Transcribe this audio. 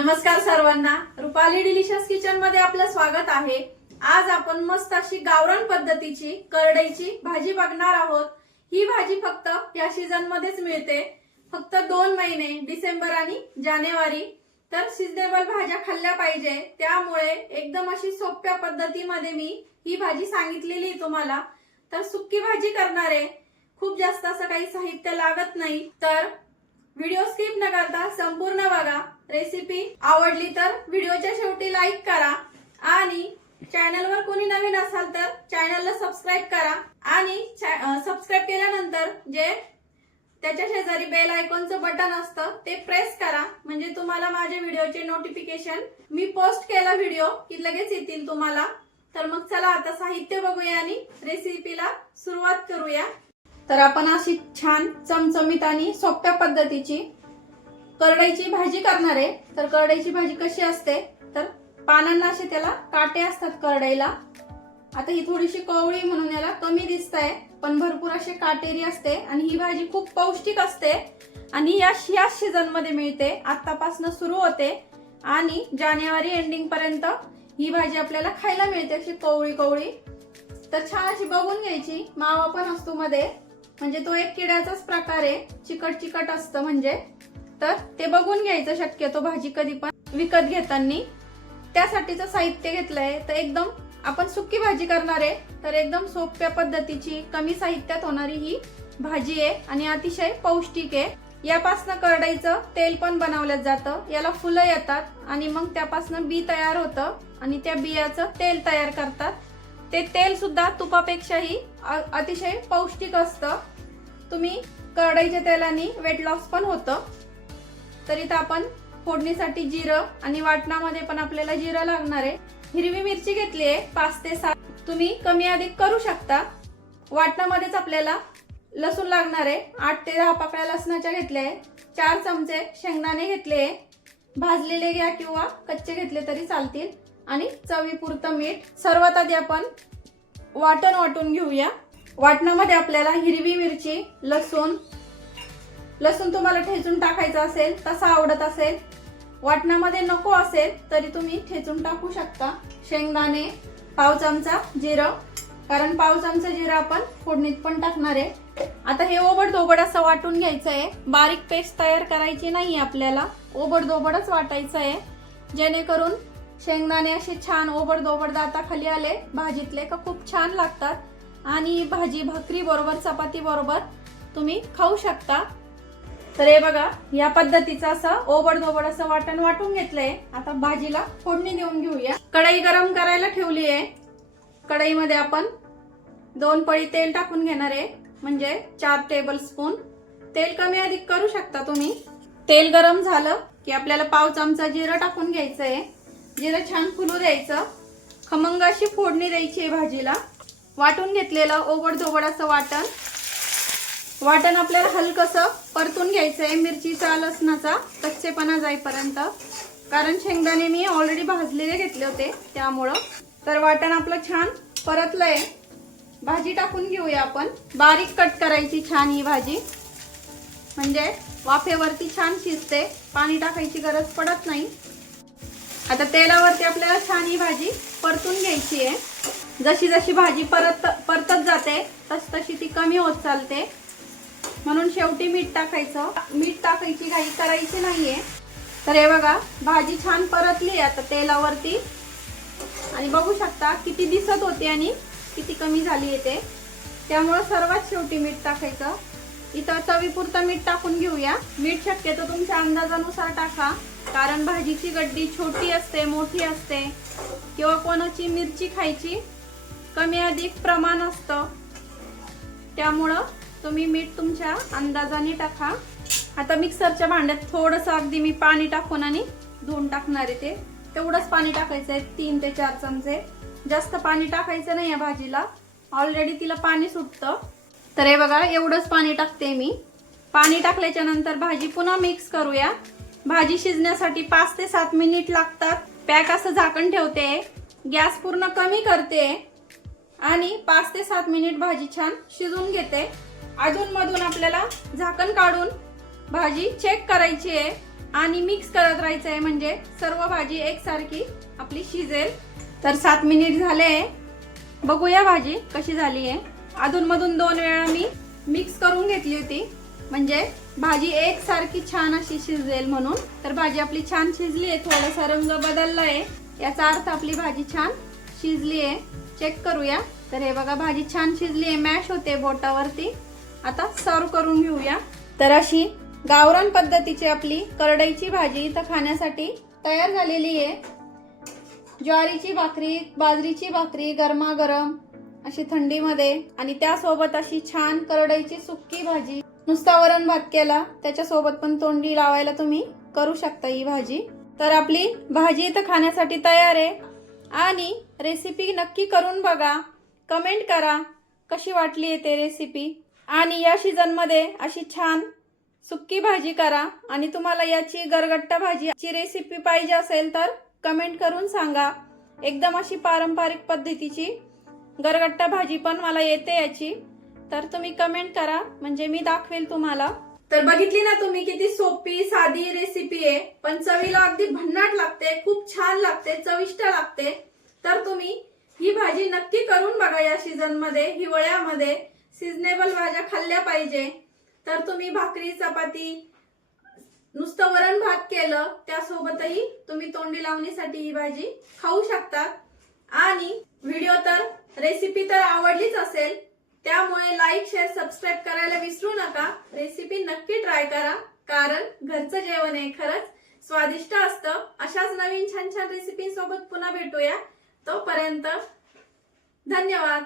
नमस्कार सर्वांना, Rupali delicious kitchen मध्ये आपलं स्वागत आहे। आज आपण मस्त अशी गावरान पद्धतीची करडईची भाजी बघणार आहोत। ही भाजी फक्त या सीझन मध्येच मिळते, फक्त 2 महिने डिसेंबर आणि जानेवारी। तर सीझनेबल भाज्या खाल्ल्या पाहिजे, त्यामुळे एकदम अशी सोप्या पद्धतीमध्ये मी ही भाजी सांगितलेली तुम्हाला। तर सुक्की भाजी करणारे खूप जास्त असं काही साहित्य लागत नाही, तर व्हिडिओ स्किप न करता संपूर्ण बघा। रेसिपी आवडली तर व्हिडिओच्या शेवटी लाईक करा आणि चॅनलवर कोणी नवीन असाल तर चॅनलला सबस्क्राइब करा आणि सबस्क्राइब केल्यानंतर जे त्याच्या शेजारी बेल आयकॉनचं बटन असतं ते प्रेस करा, म्हणजे तुम्हाला माझ्या व्हिडिओचे नोटिफिकेशन मी पोस्ट केला व्हिडिओ की लगेच येतील तुम्हाला। तर मग चला आता साहित्य बघूया आणि रेसिपीला सुरुवात करूया। तर आपण अशी छान चमचमीत आणि सोप्या पद्धतीची करडईची भाजी करणार आहे। तर करडईची भाजी कशी असते, तर पानांना असे त्याला काटे असतात करडईला। आता ही थोडीशी कवळी म्हणून याला कमी दिसतंय, पण भरपूर असे काटेरी असते आणि ही भाजी खूप पौष्टिक असते आणि या सीझन मध्ये मिळते। आतापासून सुरू होते आणि जानेवारी एंडिंग पर्यंत ही भाजी आपल्याला खायला मिळते, अशी कवळी कवळी। तर छान अशी बघून घ्यायची, मावा पण असतो मध्ये, म्हणजे तो एक किड्याचाच प्रकार आहे, चिकट चिकट असतं म्हणजे। तर ते बघून घ्यायचं शक्यतो भाजी कधी पण विकत घेताना। त्यासाठीचं साहित्य घेतलंय, तर एकदम आपण सुक्की भाजी करणार आहे, तर एकदम सोप्या पद्धतीची कमी साहित्यात होणारी ही भाजी आहे आणि अतिशय पौष्टिक आहे। यापासून करडईचं तेल पण बनवलं जातं, याला फुलं येतात आणि मग त्यापासून बी तयार होतं आणि त्या बियाचं तेल तयार करतात। ते तेल सुद्धा तुपापेक्षाही अतिशय पौष्टिक असतं। तुम्ही करडईच्या तेलाने वेट लॉस पण होतं। तर इथं आपण फोडणीसाठी जिरं आणि वाटणामध्ये पण आपल्याला जिरं लागणार आहे। हिरवी मिरची घेतली आहे 5 ते 7, तुम्ही कमी अधिक करू शकता। वाटणामध्येच आपल्याला लसूण लागणार आहे, 8 ते 10 पाकळ्या लसणाच्या घेतल्या आहे। 4 चमचे शेंगदाणे घेतले, भाजलेले घ्या किंवा कच्चे घेतले तरी चालतील आणि चवीपुरतं मीठ। सर्वात आधी आपण वाटण वाटून घेऊया। वाटणामध्ये आपल्याला हिरवी मिरची, लसूण तुम्हाला ठेचून टाकायचा असेल, तसा आवडत असेल, वाटणामध्ये नको असेल तरी तुम्ही ठेचून टाकू शकता। शेंगदाणे, पाव चमचा जिरं, कारण पाव चमचा जिरं आपण फोडणीत पण टाकणार आहे। आता हे ओबडधोबड असं वाटून घ्यायचं आहे, बारीक पेस्ट तयार करायची नाही आपल्याला, ओबडधोबडच वाटायचं आहे, जेणेकरून शेंगदाणे असे छान ओबडधोबड दाताखाली आले भाजीतले का खूप छान लागतात आणि भाजी भाकरी बरोबर चपाती बरोबर तुम्ही खाऊ शकता। तर हे बघा, या पद्धतीचं असं ओबडधोबड असं वाटण वाटून घेतलंय। आता भाजीला फोडणी देऊन घेऊया। कढई गरम करायला ठेवली आहे, कढईमध्ये आपण 2 पळी तेल टाकून घेणार आहे, म्हणजे 4 टेबलस्पून। तेल कमी अधिक करू शकता तुम्ही। तेल गरम झालं की आपल्याला पाव चमचा जिरं टाकून घ्यायचं आहे, जिरं छान फुलू द्यायचं, खमंग अशी फोडणी द्यायची आहे भाजीला। वाटून घेतलेलं ओबडधोबड असं वाटण आपल्याला हलकसं परतून घ्यायचं आहे, मिरचीचा लसणाचा कच्चेपणा जाईपर्यंत, कारण शेंगदाणे मी ऑलरेडी भाजलेले घेतले होते त्यामुळं। तर वाटण आपलं छान परतलंय, भाजी टाकून घेऊया आपण। बारीक कट करायची छान ही भाजी, म्हणजे वाफेवरती छान शिजते, पाणी टाकायची गरज पडत नाही। आता तेलावरती आपल्याला छान ही भाजी परतून घ्यायची आहे। जशी जशी भाजी परतत जाते तशी ती कमी होत चालते, म्हणून शेवटी मीठ टाकायचं। मीठ टाकायची घाई करायची नाहीये। तर हे बघा, भाजी छान परतली आता तेलावरती आणि बघू शकता किती दिसत होती आणि किती कमी झाली येते, त्यामुळे सर्वात शेवटी मीठ टाकायचं। इथं चवीपुरतं मीठ टाकून घेऊया। मीठ शक्यतो तुमच्या अंदाजानुसार टाका, कारण भाजीची गड्डी छोटी असते, मोठी असते, किंवा कोणाची मिरची खायची कमी अधिक प्रमाण असतं, त्यामुळं तुम्ही मीठ तुमच्या अंदाजाने टाका। आता मिक्सरच्या भांड्यात थोडंसं अगदी मी पाणी टाकून आणि धुवून टाकणार आहे, ते तेवढंच पाणी टाकायचं आहे, 3 ते 4 चमचे। जास्त पाणी टाकायचं नाही या भाजीला, ऑलरेडी तिला पाणी सुटतं। तर हे बघा, एवढंच पाणी टाकते मी। पाणी टाकल्याच्या नंतर भाजी पुन्हा मिक्स करूया। भाजी शिजण्यासाठी 5 ते 7 मिनिट लागतात। पॅक असं झाकण ठेवते, गॅस पूर्ण कमी करते आणि 5 ते 7 मिनिट भाजी छान शिजून घेते। अधून मधून आपल्याला झाकण काढून भाजी चेक करायची आहे, आणि मिक्स करत राहायचं आहे, म्हणजे सर्व भाजी एकसारखी आपली शिजेल. तर 7 मिनिट झाले. बघूया भाजी कशी झाली आहे. अधूनमधून 2 वेळा मी मिक्स करून घेतली होती, म्हणजे भाजी एकसारखी छान अशी शिजेल म्हणून. तर भाजी आपली छान शिजली आहे, थोडासा रंग बदलला आहे, याचा अर्थ आपली भाजी छान शिजली आहे. चेक करूया. तर हे बघा भाजी छान शिजली आहे, मॅश होते बोटावरती. आता सर्व करून घेऊया. तर अशी गावरान पद्धतीची आपली करडईची भाजी इथं खाण्यासाठी तयार झालेली आहे. ज्वारीची भाकरी, बाजरीची भाकरी गरमागरम अशी थंडीमध्ये, आणि त्यासोबत अशी छान करडईची सुक्की भाजी. नुसता वरण भात केला त्याच्यासोबत पण तोंडी लावायला तुम्ही करू शकता ही भाजी. तर आपली भाजी इथं खाण्यासाठी तयार आहे. आणि रेसिपी नक्की करून बघा, कमेंट करा कशी वाटली आहे ते रेसिपी. आणि या सीझनमध्ये अशी छान सुक्की भाजी करा. आणि तुम्हाला याची गरगट्टा भाजीची रेसिपी पाहिजे असेल तर कमेंट करून सांगा. एकदम अशी पारंपरिक पद्धतीची गरगट्टा भाजी पण मला येते याची. तर तुम्ही कमेंट करा, म्हणजे मी दाखवेल तुम्हाला. तर बघितली ना तुम्ही किती सोपी साधी रेसिपी आहे, पण चवीला अगदी भन्नाट लागते, खूप छान लागते, चविष्ट लागते. तर तुम्ही ही भाजी नक्की करून बघा. या सीझन मध्ये, हिवाळ्यामध्ये सीझनेबल भाज्या खाल्ल्या पाहिजे. तर तुम्ही भाकरी, चपाती, नुसतं वरण भात केलं त्यासोबतही तुम्ही तोंडी लावणीसाठी ही भाजी खाऊ शकता. आणि व्हिडिओ तर रेसिपी तर आवडलीच असेल, त्यामुळे लाईक, शेअर, सबस्क्राईब करायला विसरू नका. रेसिपी नक्की ट्राय करा, कारण घरचं जेवण आहे खरंच स्वादिष्ट असतं. अशाच नवीन छान छान रेसिपी सोबत पुन्हा भेटूया. तोपर्यंत धन्यवाद.